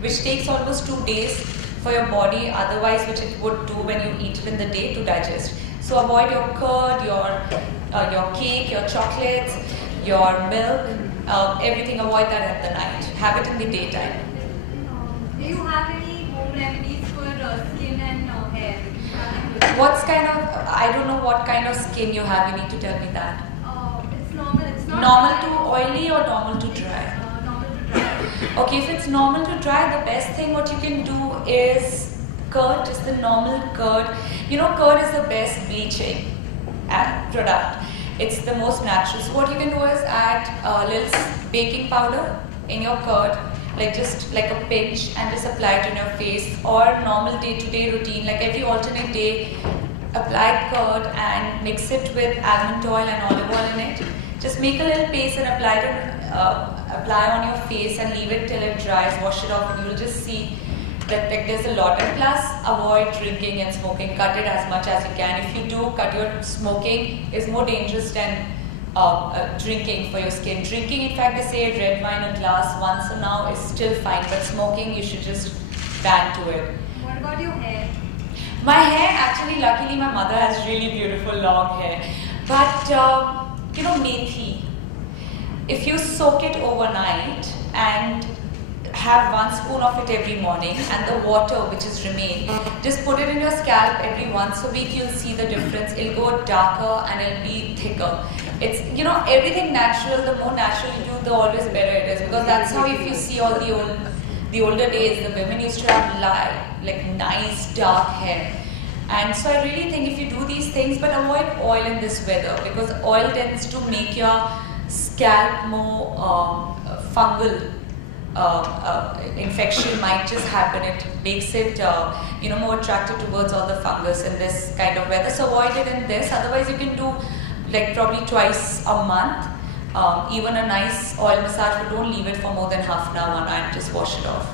which takes almost 2 days for your body, otherwise which it would do when you eat it in the day to digest. So avoid your curd, your cake, your chocolates, your milk, everything, avoid that at the night. Have it in the daytime. Do you have any home remedies for skin and hair? What's kind of, I don't know what kind of skin you have, you need to tell me that. It's normal, it's not Normal dry. to oily or normal to dry? Normal to dry. Okay, if it's normal to dry, the best thing what you can do is curd, just the normal curd. You know, curd is the best bleaching product. It's the most natural. So what you can do is add a little baking powder in your curd, like just like a pinch, and just apply it on your face, or normal day-to-day routine, like every alternate day, apply curd and mix it with almond oil and olive oil in it. Just make a little paste and apply on your face and leave it till it dries, wash it off, and you'll just see that like, there's a lot. And plus, avoid drinking and smoking. Cut it as much as you can. If you do, cut your smoking is more dangerous than drinking for your skin. Drinking, in fact, they say red wine a glass once an hour is still fine, but smoking, you should just ban to it. What about your hair? My hair, actually, luckily, my mother has really beautiful long hair. But, you know, methi, if you soak it overnight and have 1 spoon of it every morning, and the water which is remain, just put it in your scalp every once a week, you'll see the difference. It'll go darker and it'll be thicker. It's, you know, everything natural, the more natural you do, the always better it is, because that's how, if you see all the older days, the women used to have like nice dark hair. And so I really think if you do these things, but avoid oil in this weather, because oil tends to make your scalp more fungal. Infection might just happen. It makes it you know, more attracted towards all the fungus in this kind of weather. So avoid it in this. Otherwise, you can do like probably twice a month, even a nice oil massage, but don't leave it for more than half an hour and just wash it off.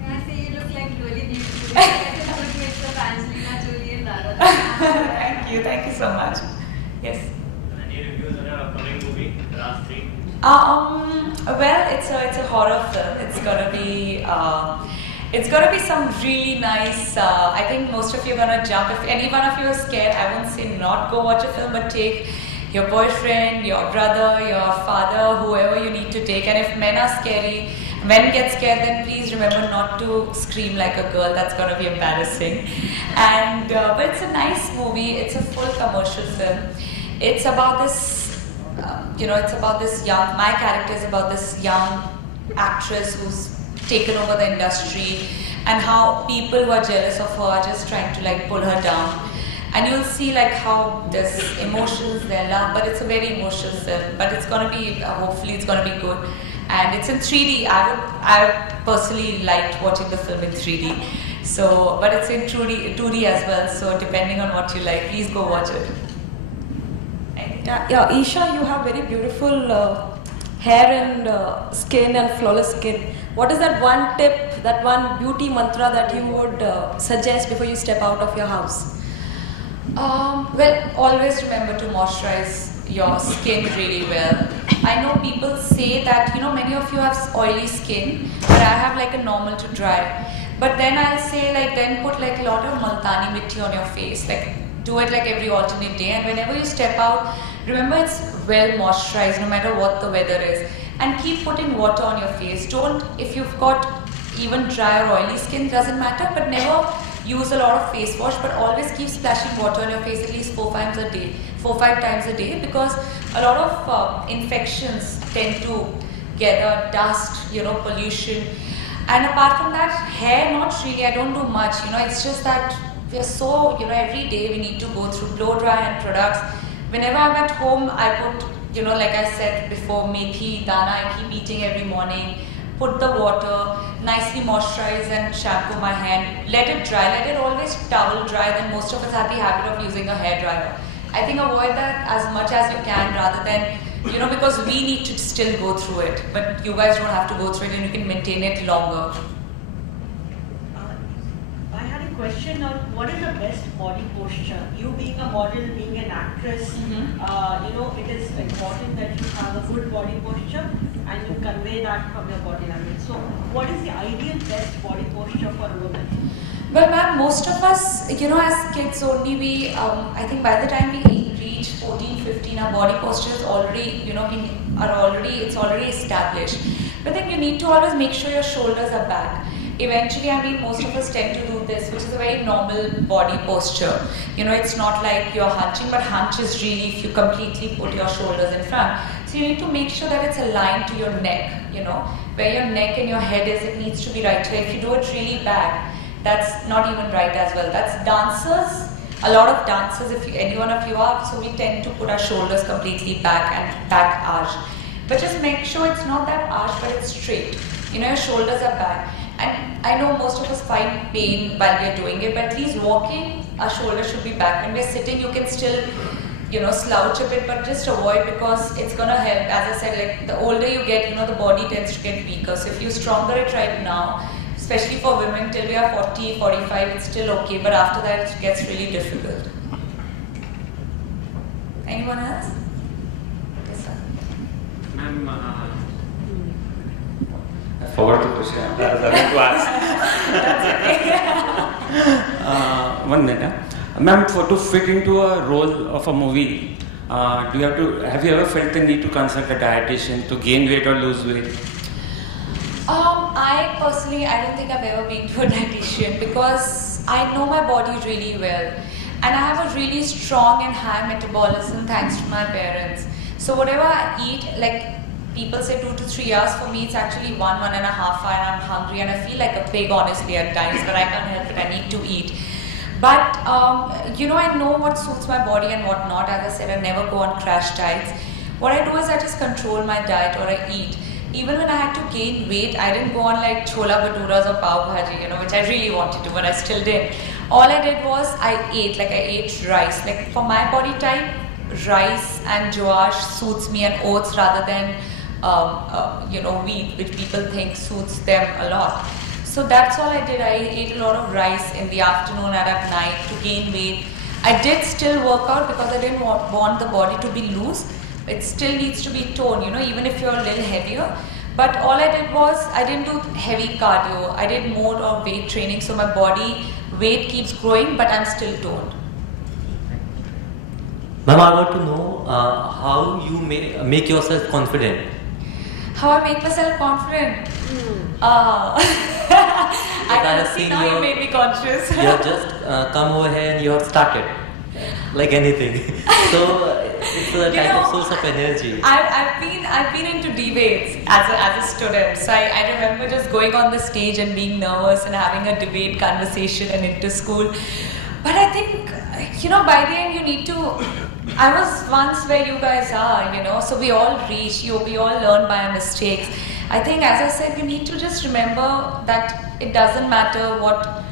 Can I say you look like really beautiful? I just put mix of Angelina Jolie and Lara. Thank you so much. Yes. Any reviews on your upcoming movie, The Last Three? Well, it's a horror film. It's gonna be some really nice. I think most of you are gonna jump. If any one of you are scared, I won't say not go watch a film, but take your boyfriend, your brother, your father, whoever you need to take. And if men are scary, men get scared, then please remember not to scream like a girl. That's gonna be embarrassing. And but it's a nice movie. It's a full commercial film. It's about this. You know, it's about this young, my character is about this young actress who's taken over the industry, and how people who are jealous of her are just trying to like pull her down. And you'll see like how there's emotions, there's love, but it's a very emotional film. But it's gonna be, hopefully it's gonna be good. And it's in 3D. I personally liked watching the film in 3D. So, but it's in 2D as well. So depending on what you like, please go watch it. Yeah, Isha, you have very beautiful hair and skin and flawless skin. What is that one tip, that one beauty mantra that you would suggest before you step out of your house? Well, always remember to moisturize your skin really well. I know people say that, you know, many of you have oily skin, but I have like a normal to dry. But then I'll say like, then put like a lot of multani mitti on your face. Like, do it like every alternate day, and whenever you step out, remember it's well moisturized no matter what the weather is, and keep putting water on your face. Don't, if you've got even dry or oily skin, doesn't matter, but never use a lot of face wash, but always keep splashing water on your face at least 4 5 times a day, because a lot of infections tend to gather, dust, you know, pollution. And apart from that, hair, not really, I don't do much, you know, it's just that we are so, you know, every day we need to go through blow dry and products. Whenever I'm at home, I put, you know, like I said before, methi, dana, I keep eating every morning. Put the water, nicely moisturize and shampoo my hand. Let it dry, let it always towel dry. Then most of us have the habit of using a hair dryer. I think avoid that as much as you can, rather than, you know, because we need to still go through it. But you guys don't have to go through it, and you can maintain it longer. Question on what is the best body posture? You being a model, being an actress, you know, it is important that you have a good body posture. and you convey that from your body language. So, what is the ideal best body posture for a woman? Well, ma'am, most of us, as kids only, I think by the time we reach 14, 15, our body posture is already, it's already established. But then you need to always make sure your shoulders are back. Eventually, most of us tend to do this, which is a very normal body posture. It's not like you're hunching, but hunch is really if you completely put your shoulders in front. So you need to make sure that it's aligned to your neck, where your neck and your head is, it needs to be right here. If you do it really back, that's not even right as well. That's dancers, a lot of dancers, if any one of you are, so we tend to put our shoulders completely back and back arch. But just make sure it's not that arch, but it's straight. Your shoulders are back. And I know most of us find pain while we are doing it, but at least walking, our shoulders should be back. When we're sitting, you can still, slouch a bit, but just avoid because it's going to help. As I said, like the older you get, the body tends to get weaker. So if you're stronger it right now, especially for women, till we are 40, 45, it's still okay, but after that it gets really difficult. Anyone else? Yes, sir. Ma'am, I forgot the question I was going to ask. One minute. Ma'am, to fit into a role of a movie, have you ever felt the need to consult a dietitian to gain weight or lose weight? I personally, I don't think I've ever been to a dietitian because I know my body really well and I have a really strong and high metabolism thanks to my parents. So whatever I eat, like people say 2 to 3 hours, for me it's actually 1.5 hours and I'm hungry and I feel like a pig honestly at times, but I can't help it, I need to eat. But I know what suits my body and what not. As I said, I never go on crash diets. What I do is I just control my diet or I eat. Even when I had to gain weight, I didn't go on like chola bhaturas or pav bhaji, which I really wanted to, but I still didn't. All I did was I ate rice. Like for my body type, rice and jowar suits me and oats rather than wheat, which people think suits them a lot. So that's all I did. I ate a lot of rice in the afternoon and at night to gain weight. I did still work out because I didn't want the body to be loose. It still needs to be toned, even if you're a little heavier. But all I did was, I didn't do heavy cardio. I did more of weight training, so my body weight keeps growing, but I'm still toned. Ma'am, I want to know how you make yourself confident. How I make myself confident? I can see now you made me conscious. You have just come over here and you have started. Like anything. So it's a type of source of energy. I've been into debates as a student. So I remember just going on the stage and being nervous and having a debate conversation and into school. But I think, by the end you need to, I was once where you guys are, so we all reach, we all learn by our mistakes. I think, as I said, you need to just remember that it doesn't matter what,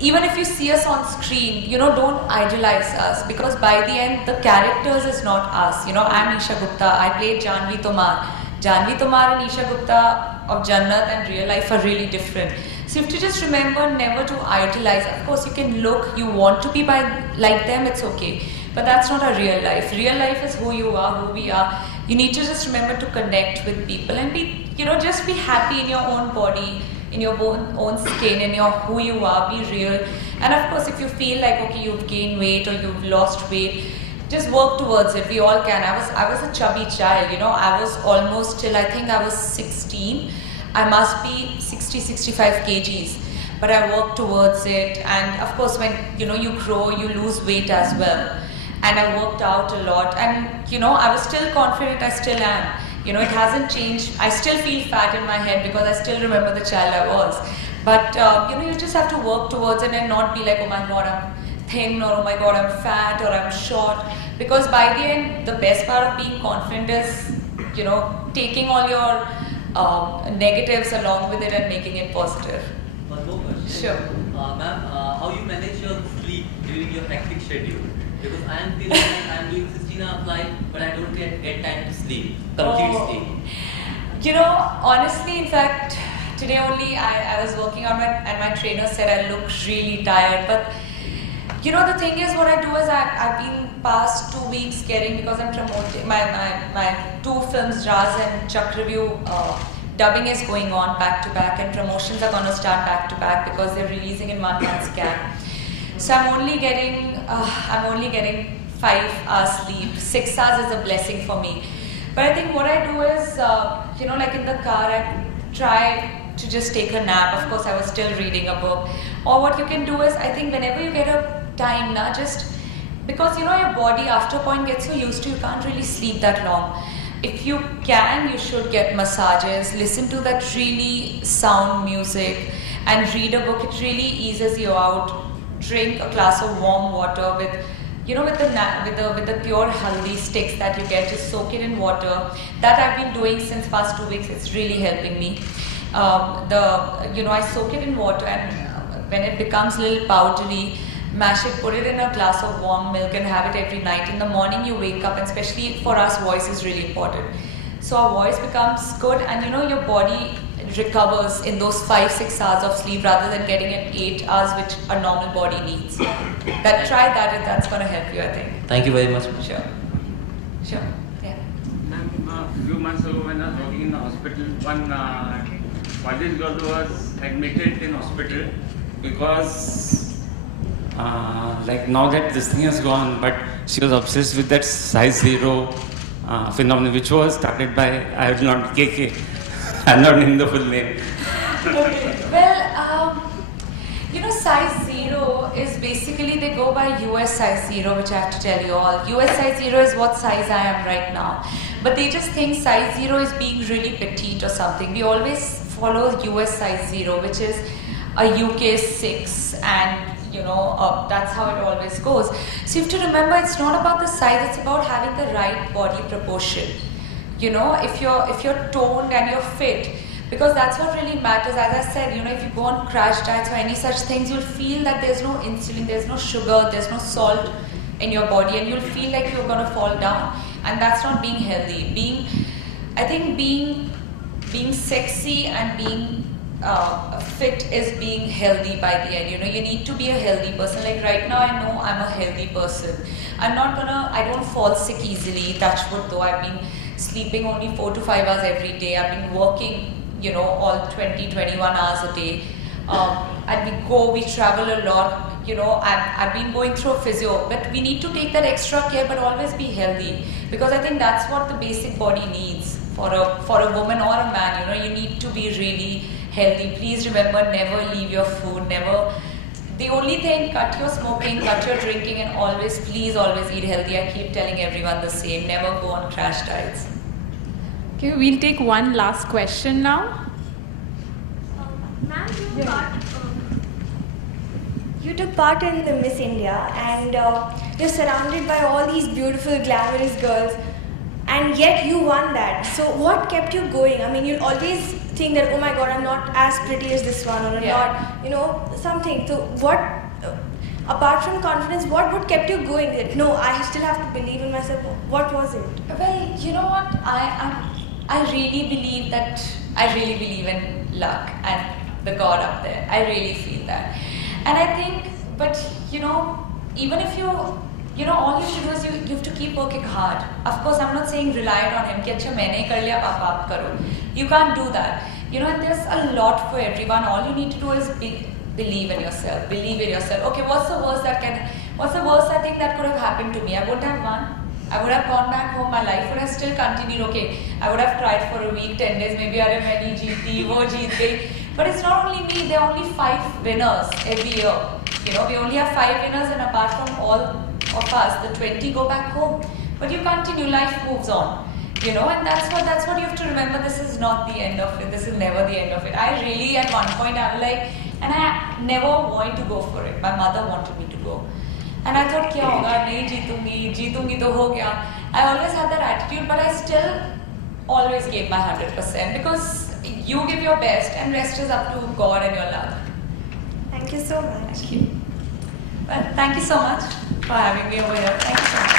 even if you see us on screen, don't idolize us, because by the end, the characters is not us. I'm Isha Gupta, I played Janvi Tomar. Janvi Tomar and Isha Gupta of Jannat and real life are really different. So you have to just remember never to idolize. Of course, you can look, you want to be like them, it's okay. But that's not a real life. Real life is who you are, who we are. You need to just remember to connect with people and be, just be happy in your own body, in your own skin, in your who you are, be real. And of course, if you feel like, okay, you've gained weight or you've lost weight, just work towards it. We all can. I was a chubby child, I was almost till I think I was 16. I must be 60-65 kgs, but I work towards it. And of course, when you grow, you lose weight as well. And I worked out a lot, and I was still confident. I still am. It hasn't changed. I still feel fat in my head because I still remember the child I was. But you just have to work towards it and not be like, oh my God, I'm thin, or oh my God, I'm fat, or I'm short. Because by the end, the best part of being confident is, taking all your negatives along with it and making it positive. One more question. Sure. Ma'am, how you manage your sleep during your hectic schedule? Because I am feeling like I am doing 16-hour flight, but I don't get time to sleep, complete sleep. Honestly, in fact, today only I was working on and my trainer said I look really tired. But the thing is, what I do is I've been past 2 weeks getting, because I'm promoting my two films, Raz and Chak Review, dubbing is going on back to back, and promotions are going to start back to back because they're releasing in 1 month's gap. So I'm only getting 5 hours sleep. 6 hours is a blessing for me. But I think what I do is, like in the car, I try to just take a nap. Of course, I was still reading a book. Or what you can do is, I think whenever you get a time, just because your body after a point gets so used to, you can't really sleep that long. If you can, you should get massages, listen to that really sound music, and read a book. It really eases you out. Drink a glass of warm water with the pure haldi sticks that you get. Just soak it in water. That I've been doing since past 2 weeks. It's really helping me. I soak it in water, and when it becomes a little powdery, mash it, put it in a glass of warm milk, and have it every night. In the morning you wake up, and especially for us, voice is really important. So our voice becomes good, and your body recovers in those 5-6 hours of sleep rather than getting it 8 hours, which a normal body needs. Try that, and that's going to help you, I think. Thank you very much. Sure. Yeah. Ma'am, a few months ago when I was working in the hospital, one college girl was admitted in hospital because now that this thing has gone, but she was obsessed with that size 0 phenomenon, which was started by, I will not KK. I'm not in the full name. Well, size 0 is basically, they go by US size 0, which I have to tell you all. US size 0 is what size I am right now. But they just think size 0 is being really petite or something. We always follow US size 0, which is a UK 6, and that's how it always goes. So you have to remember, it's not about the size, it's about having the right body proportion. If you're toned and you're fit, because that's what really matters. As I said, if you go on crash diets or any such things, you'll feel that there's no insulin, there's no sugar, there's no salt in your body, and you'll feel like you're going to fall down, and that's not being healthy. Being sexy and being fit is being healthy by the end. You need to be a healthy person. Like right now, I know I'm a healthy person. I don't fall sick easily, touch wood though. I've been sleeping only 4 to 5 hours every day. I've been working, all 20, 21 hours a day. And we travel a lot. I've been going through a physio, but we need to take that extra care, but always be healthy, because I think that's what the basic body needs for a woman or a man. You need to be really healthy. Please remember, never leave your food. The only thing, cut your smoking, cut your drinking, and please always eat healthy. I keep telling everyone the same. Never go on crash diets. Okay, we'll take one last question now. Ma'am, you took part in the Miss India, and you're surrounded by all these beautiful, glamorous girls, and yet you won that. So what kept you going? I mean, you'll always think that, oh my God, I'm not as pretty as this one, or I'm not, something. So what, apart from confidence, what kept you going? That, no, I still have to believe in myself. What was it? Well, you know what? I really believe in luck and the God up there. I really feel that. And I think, but even if you, all you have to do is you have to keep working hard. Of course, I'm not saying rely on him. You can't do that. And there's a lot for everyone. All you need to do is believe in yourself. Believe in yourself. Okay, what's the worst I think that could have happened to me? I wouldn't have won. I would have gone back home. My life would have still continued. Okay, I would have tried for a week, 10 days. Maybe I would have But it's not only me. There are only 5 winners every year. We only have 5 winners, and apart from all of us, the 20 go back home. But you continue. Life moves on. And that's what you have to remember. This is not the end of it. This is never the end of it. I really, at one point, I was like, and I never wanted to go for it. My mother wanted me to go. And I thought, kya hoga? Nahi jeetungi to ho gaya. I always had that attitude, but I still always gave my 100%, because you give your best, and rest is up to God and your luck. Thank you so much. Thank you. Well, thank you so much for having me over here. Thank you so much.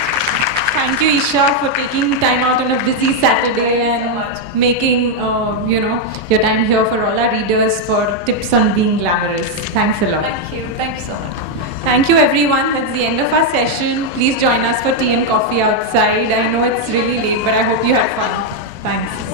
Thank you, Isha, for taking time out on a busy Saturday and making your time here for all our readers for tips on being glamorous. Thanks a lot. Thank you. Thank you so much. Thank you everyone. That's the end of our session. Please join us for tea and coffee outside. I know it's really late, but I hope you had fun. Thanks.